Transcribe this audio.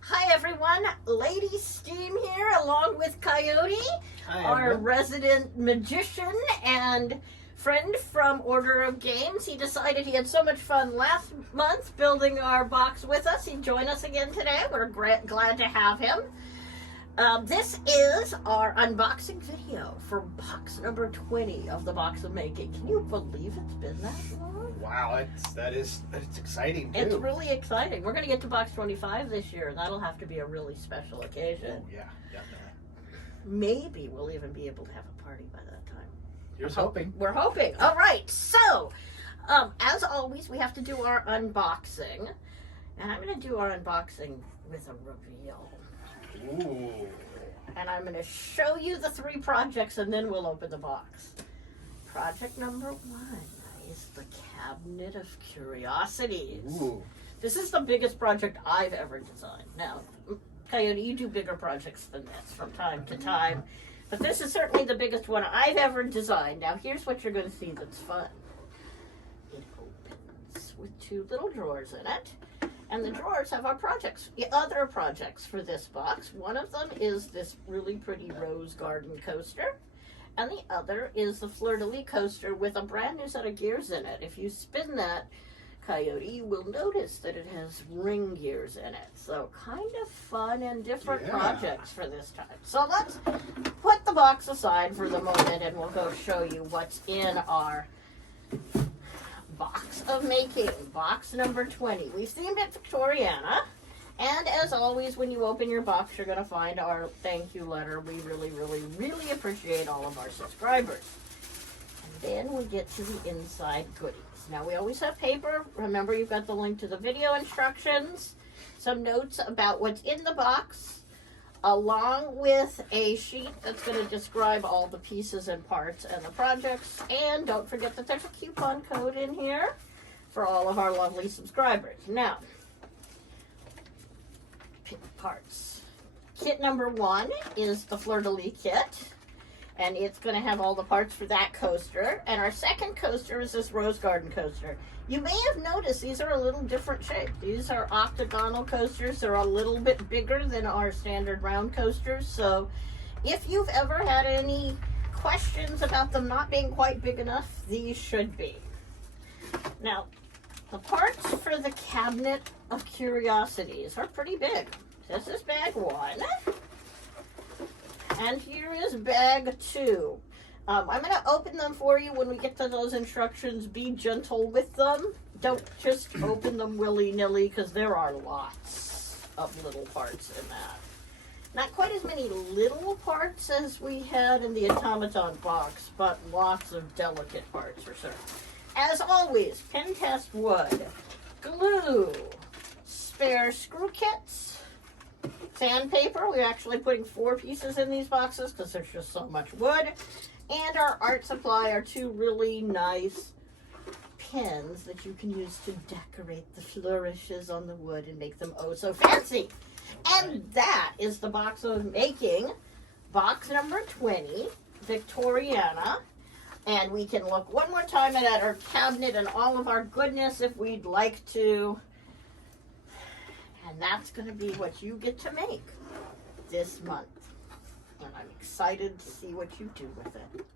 Hi everyone, Lady Steam here along with Coyote, Hi, our everyone. resident magician and friend from Order of Games. He decided he had so much fun last month building our box with us. He joined us again today. We're glad to have him. This is our unboxing video for box number 20 of the Box of Making. Can you believe it's been that long? Wow, it's exciting too. It's really exciting. We're going to get to box 25 this year, and that'll have to be a really special occasion. Oh, yeah, definitely. Maybe we'll even be able to have a party by that time. Here's hoping. We're hoping. All right, so as always, we have to do our unboxing, and I'm going to do our unboxing with a reveal. Ooh. And I'm going to show you the 3 projects, and then we'll open the box. Project number 1 is the Cabinet of Curiosities. Ooh. This is the biggest project I've ever designed. Now, Coyote, you do bigger projects than this from time to time, but this is certainly the biggest one I've ever designed. Now, here's what you're going to see that's fun. It opens with 2 little drawers in it, and the drawers have our projects, the other projects for this box. One of them is this really pretty rose garden coaster, and the other is the fleur-de-lis coaster with a brand new set of gears in it. If you spin that, Coyote, you will notice that it has ring gears in it. So kind of fun and different projects for this time. So let's put the box aside for the moment and we'll go show you what's in our Box of Making, box number 20. We've themed it Victoriana. And as always, when you open your box, you're going to find our thank you letter. We really, really, really appreciate all of our subscribers. And then we get to the inside goodies. Now, we always have paper. Remember, you've got the link to the video instructions, some notes about what's in the box, along with a sheet that's going to describe all the pieces and parts and the projects. And don't forget that there's a coupon code in here for all of our lovely subscribers. Now, pick parts. Kit number 1 is the fleur-de-lis kit, and it's going to have all the parts for that coaster. And our second coaster is this rose garden coaster. You may have noticed these are a little different shape. These are octagonal coasters. They're a little bit bigger than our standard round coasters. So if you've ever had any questions about them not being quite big enough, these should be. Now, the parts for the Cabinet of Curiosities are pretty big. This is bag 1. And here is bag 2. I'm going to open them for you when we get to those instructions. Be gentle with them. Don't just open them willy-nilly because there are lots of little parts in that. Not quite as many little parts as we had in the automaton box, but lots of delicate parts for certain. As always, pen test wood, glue, spare screw kits, sandpaper. We're actually putting 4 pieces in these boxes because there's just so much wood. And our art supply are 2 really nice pins that you can use to decorate the flourishes on the wood and make them oh so fancy. And that is the Box of Making, box number 20, Victoriana. And we can look one more time at our cabinet and all of our goodness if we'd like to. And that's going to be what you get to make this month. And I'm excited to see what you do with it.